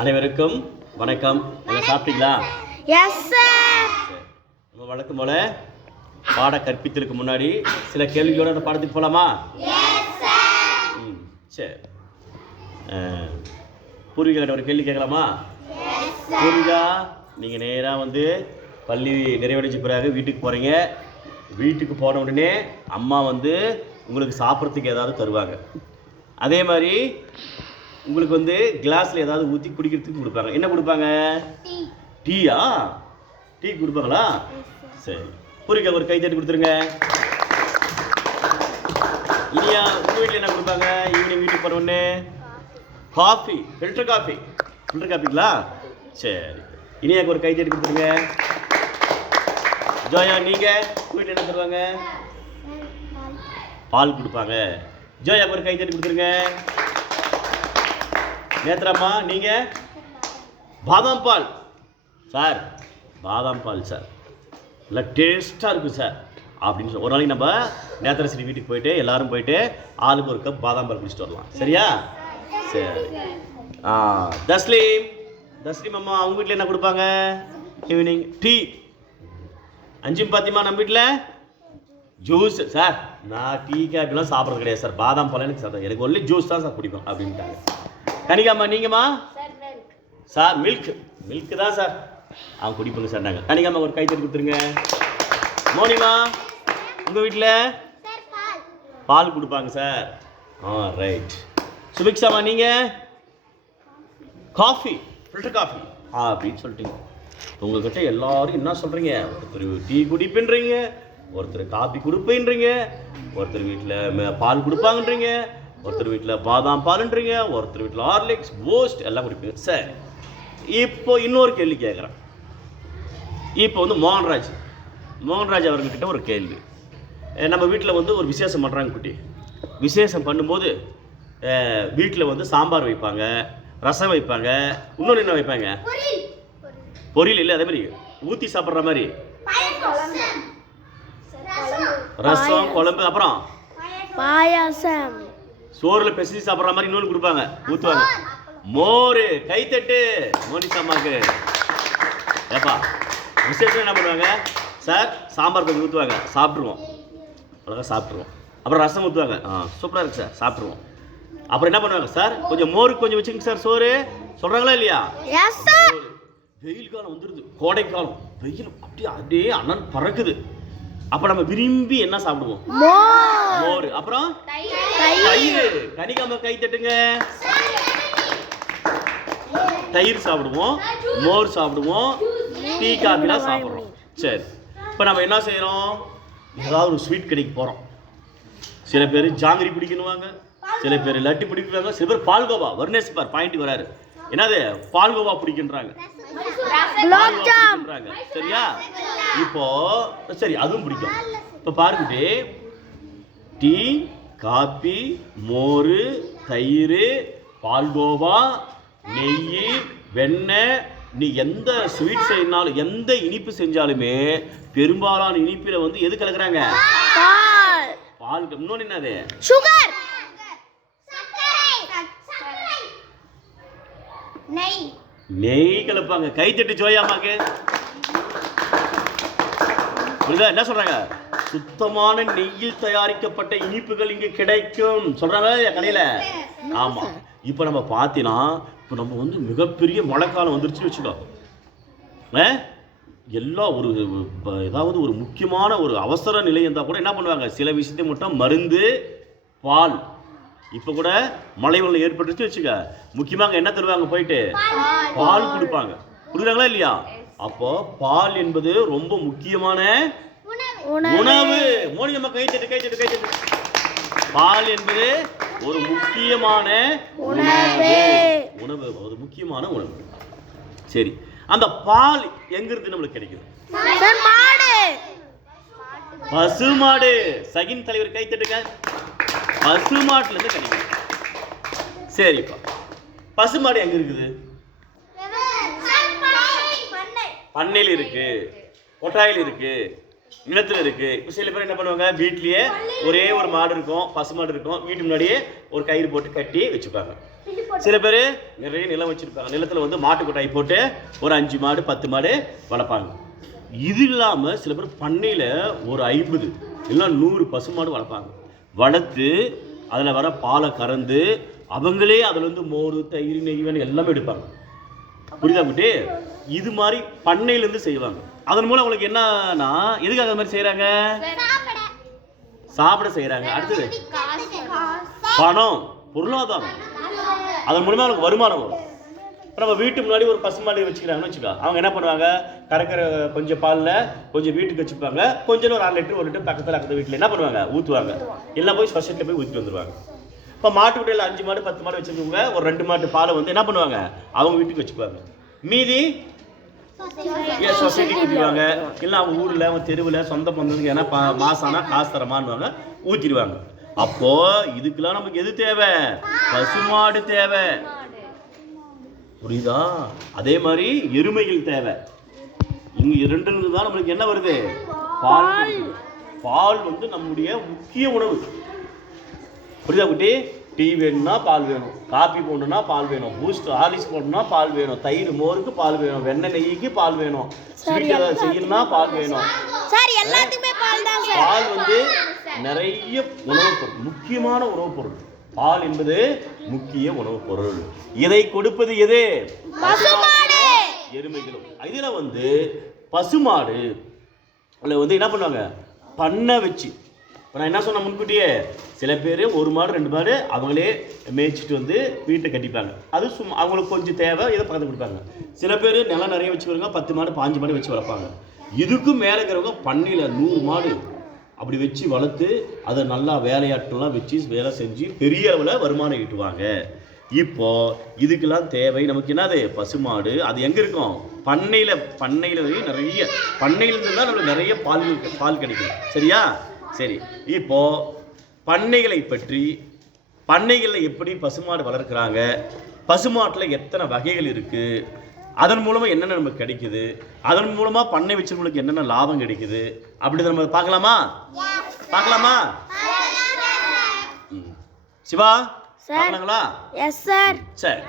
அனைவருக்கும் வணக்கம். எல்லாம் சாப்பிட்டீங்களா? Yes sir. நம்ம வழக்கம் போல பாட கற்பித்தலுக்கு முன்னாடி சில கேள்விகளோட அந்த பாடத்துக்கு போகலாமா? சரி. பூர்விகா ஒரு கேள்வி கேட்கலாமா? பூர்விகா, நீங்கள் நேராக வந்து பள்ளி நிறைவடைஞ்ச பிறகு வீட்டுக்கு போகிறீங்க. வீட்டுக்கு போன உடனே அம்மா வந்து உங்களுக்கு சாப்பிட்றதுக்கு ஏதாவது தருவாங்க. அதே மாதிரி உங்களுக்கு வந்து கிளாஸில் ஏதாவது ஊற்றி குடிக்கிறதுக்கு கொடுப்பாங்க. என்ன கொடுப்பாங்க? டீயா? டீ கொடுப்பாங்களா? சரி. பூர்விகா ஒரு கைத்தட்டி கொடுத்துருங்க. இனியா, உங்கள் வீட்டில் என்ன கொடுப்பாங்க ஈவினிங் வீட்டுக்கு போன உடனே? Coffee, filter coffee. ஃபில்டர் காஃபிங்களா? சரி. இனியாவுக்கு ஒரு கைத்தட்டி கொடுத்துருங்க. ஜோயா, நீங்கள் உங்கள் வீட்டில் என்ன தருவாங்க? பால் கொடுப்பாங்க. ஜோயாவுக்கு ஒரு கைத்தட்டி கொடுத்துருங்க. நேத்ராம்மா, நீங்கள்? பாதாம் பால். சார், பாதாம் பால் சார் நல்லா டேஸ்ட்டாக இருக்குது சார் அப்படின்னு சொல்லி ஒரு நாளைக்கு நம்ம நேத்ரஸ்ரீ வீட்டுக்கு போயிட்டு எல்லாரும் போயிட்டு ஆளுக்கு ஒரு கப் பாதாம் பால் குடிச்சிட்டு வரலாம். சரியா? சரி. தஸ்லீம் அம்மா, அவங்க வீட்டில் என்ன கொடுப்பாங்க ஈவினிங்? டீ. அஞ்சும் பாத்திமா, நம்ம வீட்டில் ஜூஸ். சார், நான் டீ காஃபிலாம் சாப்பிட்றது கிடையாது சார், பாதாம் பால் எனக்கு ஒன்லி ஜூஸ் தான் சார் பிடிக்கும் அப்படின்ட்டாங்க. கனிகாம்மா, நீங்கம்மா? சார், மில்க் தான் சார் அவங்க குடிப்பாங்க சார். நாங்கள் கனிகாம்மா ஒரு கைத்தறி கொடுத்துருங்க. மோனிமா, உங்கள் வீட்டில் பால் கொடுப்பாங்க சார். ரைட். சுபிக்ஷாமா, நீங்கள்? காஃபி, ஃபில்டர் காஃபி அப்படின்னு சொல்லிட்டீங்க. உங்கள்கிட்ட எல்லாரும் என்ன சொல்கிறீங்க? ஒருத்தர் டீ குடிப்புன்றீங்க, ஒருத்தர் காஃபி கொடுப்பேன்றீங்க, ஒருத்தர் வீட்டில் பால் கொடுப்பாங்கன்றீங்க, ஒருத்தர் வீட்டில் பாதாம் பாலுன்றீங்க, ஒருத்தர் வீட்டில் ஹார்லிக்ஸ், பூஸ்ட் எல்லாம் குடிப்பீங்க. சரி, இப்போ இன்னொரு கேள்வி கேட்குறேன். இப்போ வந்து மோகன்ராஜ் அவர்கிட்ட ஒரு கேள்வி. நம்ம வீட்டில் வந்து ஒரு விசேஷம் பண்ணுறாங்க குட்டி. விசேஷம் பண்ணும்போது வீட்டில் வந்து சாம்பார் வைப்பாங்க, ரசம் வைப்பாங்க, இன்னொன்று என்ன வைப்பாங்க? பொரியல் இல்லை, அதே மாதிரி ஊற்றி சாப்பிட்ற மாதிரி ரசம், குழம்பு, அப்புறம் பாயாசம், சோறில் பெசஞ்சு சாப்பிட்ற மாதிரி இன்னொன்று கொடுப்பாங்க, ஊற்றுவாங்க. மோர். கைத்தட்டு மோனிசாமாக்கு. ஏப்பா, விசேஷம் என்ன பண்ணுவாங்க? சார், சாம்பார் கொஞ்சம் ஊற்றுவாங்க, சாப்பிட்ருவோம், அழகாக சாப்பிட்ருவோம். அப்புறம் ரசம் ஊற்றுவாங்க, சூப்பராக இருக்குது சார், சாப்பிட்ருவோம். அப்புறம் என்ன பண்ணுவாங்க? சார், கொஞ்சம் மோருக்கு கொஞ்சம் வச்சுங்க சார் சோறு, சொல்கிறாங்களா இல்லையா? வெயில் காலம் வந்துடுது, கோடை காலம், வெயில் அப்படியே அனல் பறக்குது. அப்போ நம்ம விரும்பி என்ன சாப்பிடுவோம்? மோர். அப்புறம் தயிர். கனிகாம கை தட்டுங்க. தயிர் சாப்பிடுவோம், மோர் சாப்பிடுவோம், டீ காஃபிலாம் சாப்பிட்றோம். சரி, இப்போ நம்ம என்ன செய்கிறோம்? ஏதாவது ஒரு ஸ்வீட் கடைக்கு போகிறோம். சில பேர் ஜாங்கிரி பிடிக்கணுவாங்க, சில பேர் லட்டு பிடிக்குவாங்க, சில பேர் பால்கோவா. வர்ணேஷ் பார் பாயிண்ட் வராரு. என்னது? பால்கோவா பிடிக்கின்றாங்க. சரியா? இப்போ சரி, அதுவும் பிடிக்கும். இப்போ பாருங்க, டீ, காபி, மோர், தயிர், பால்கோவா, நெய், வெண்ணெய், நீ எந்த ஸ்வீட் செய்யினாலும் எந்த இனிப்பு செஞ்சாலுமே பெரும்பாலான இனிப்பில் வந்து எது கலக்குறாங்க? பால். இன்னொன்று என்னது? சுகர், நெய் கலப்பாங்க. கைத்தட்டு ஜோயாமாக்கு. என்ன சொல்றாங்க? சுத்தமான நெய்யில் தயாரிக்கப்பட்ட இனிப்புகள் இங்கு கிடைக்கும் சொல்றாங்க கடையில். ஆமா. இப்போ நம்ம பார்த்தீங்கன்னா, இப்போ நம்ம வந்து மிகப்பெரிய மழைக்காலம் வந்துருச்சுன்னு வச்சுக்கோ. எல்லாம் ஒரு ஏதாவது ஒரு முக்கியமான ஒரு அவசர நிலை இருந்தால் கூட என்ன பண்ணுவாங்க? சில விஷயத்தை மட்டும் மருந்து, பால். இப்போ கூட மழை வெள்ளம் ஏற்பட்டுச்சு வச்சுக்க, முக்கியமாக என்ன தருவாங்க? போயிட்டு பால் கொடுப்பாங்க. கொடுக்குறாங்களா இல்லையா? அப்போ பால் என்பது ரொம்ப முக்கியமான உணவு. மோனி அம்மா கைத்தட்டு. பால் என்பது ஒரு முக்கியமான உணவு, ஒரு முக்கியமான உணவு. சரி, அந்த பால் எங்கிருந்து நம்மளுக்கு கிடைக்குது? பசுமாடு. சகின் தலைவர் கைத்தட்டுங்க. பசுமாட்டுல இருந்து கிடைக்குது. சரிப்பா, பசுமாடு எங்க இருக்குது? பண்ணையில் இருக்கு, கொட்டாயில் இருக்கு, நிலத்தில் இருக்கு. இப்போ சில பேர் என்ன பண்ணுவாங்க? வீட்லயே ஒரே ஒரு மாடு இருக்கும், பசு மாடு இருக்கும், வீட்டு முன்னாடியே ஒரு கயிறு போட்டு கட்டி வச்சுப்பாங்க. சில பேர் நிறைய நிலம் வச்சிருப்பாங்க, நிலத்துல வந்து மாட்டு கொட்டாய் போட்டு ஒரு 5 மாடு 10 மாடு வளர்ப்பாங்க. இது இல்லாம சில பேர் பண்ணையில ஒரு 50 இல்லை 100 பசுமாடு வளர்ப்பாங்க. வளர்த்து அதில் வர பாலை கறந்து அவங்களே அதில் வந்து மோர் தயிர் நெய்வன் எல்லாமே எடுப்பாங்க. புரியுதா குட்டி? இது மாதிரி பண்ணையிலேருந்து செய்வாங்க. அதன் மூலம் அவங்களுக்கு என்னன்னா, எதுக்காக அது மாதிரி செய்கிறாங்க? சாப்பிட செய்கிறாங்க. அடுத்தது பணம், பொருளாதாரம். அதன் மூலமாக அவங்களுக்கு வருமானம் வரும். இப்போ நம்ம வீட்டு முன்னாடி ஒரு பசுமாடு வச்சுக்கிறாங்கன்னு வச்சுக்கோ, அவங்க என்ன பண்ணுவாங்க, கறக்கிற கொஞ்சம் பாலில் கொஞ்சம் வீட்டுக்கு வச்சுப்பாங்க, கொஞ்சம் ஒரு 1 லிட்டர் 1 லிட்டர் பக்கத்தில் வீட்டில் என்ன பண்ணுவாங்க, ஊற்றுவாங்க. எல்லாம் போய் சொசைட்டியில் போய் ஊற்றிட்டு வந்துடுவாங்க. இப்போ மாட்டு குட்டையில் 5 மாடு 10 மாடு வச்சுருக்கவங்க ஒரு 2 மாட்டு பாலை வந்து என்ன பண்ணுவாங்க, அவங்க வீட்டுக்கு வச்சுக்குவாங்க. மீதி சொசைட்டிக்கு ஊற்றிடுவாங்க. இல்லை அவங்க ஊரில் அவங்க தெருவில் சொந்த பந்தத்துக்கு ஏன்னா மாதம் ஆனால் காசு தரமானுவாங்க, ஊற்றிடுவாங்க. அப்போது இதுக்கெல்லாம் நமக்கு எது தேவை? பசுமாடு தேவை. புரியுதா? அதே மாதிரி எருமைகள் தேவை. இங்கே 2 தான் நம்மளுக்கு என்ன வருது? பால். பால் வந்து நம்முடைய முக்கிய உணவு. புரியுதா குட்டி? டீ வேணும்னா பால் வேணும், காபி போடணும்னா பால் வேணும், பூஸ்ட் ஹார்லிக்ஸ் போடணும்னா பால் வேணும், தயிர் மோருக்கு பால் வேணும், வெண்ணெய் நெய்க்கு பால் வேணும், ஸ்வீட் ஏதாவது செய்யணும்னா பால் வேணும். பால் வந்து நிறைய உணவுப் பொருள், முக்கியமான உணவுப் பொருள். பால் என்பது முக்கிய உணவுப் பொருள். இதை கொடுப்பது எது? எருமைகளும். இதுல வந்து பசுமாடு வந்து என்ன பண்ணுவாங்க, பண்ணை வச்சு. இப்போ நான் என்ன சொன்னேன் முன்கூட்டியே, சில பேர் 1 மாடு 2 மாடு அவங்களே மேய்ச்சிட்டு வந்து வீட்டை கட்டிப்பாங்க. அது சும்மா அவங்களுக்கு கொஞ்சம் தேவை, இதை பக்கத்து கொடுப்பாங்க. சில பேர் நிலம் நிறைய வச்சுருவாங்க, 10 மாடு 5 மாடு வச்சு வளர்ப்பாங்க. இதுக்கும் மேலே இருக்கிறவங்க பண்ணையில் 100 மாடு அப்படி வச்சு வளர்த்து அதை நல்லா வேலையாட்கள்லாம் வச்சு வேலை செஞ்சு பெரிய அளவில் வருமானம் ஈட்டுவாங்க. இப்போது இதுக்கெல்லாம் தேவை நமக்கு என்னது? பசுமாடு. அது எங்கே இருக்கும்? பண்ணையில் நிறைய பண்ணையிலேருந்து தான் நம்மளுக்கு நிறைய பால் கிடைக்கும். சரியா? சரி, இப்போது பண்ணைகளை பற்றி, பண்ணைகளில் எப்படி பசுமாடு வளர்க்குறாங்க, பசுமாட்டில் எத்தனை வகைகள் இருக்குது, அதன் மூலமாக என்னென்ன நமக்கு கிடைக்குது, அதன் மூலமாக பண்ணை வச்சவங்களுக்கு என்னென்ன லாபம் கிடைக்குது, அப்படி நம்ம பார்க்கலாமா? சிவா பார்க்கலாங்களா? Yes sir. சரி.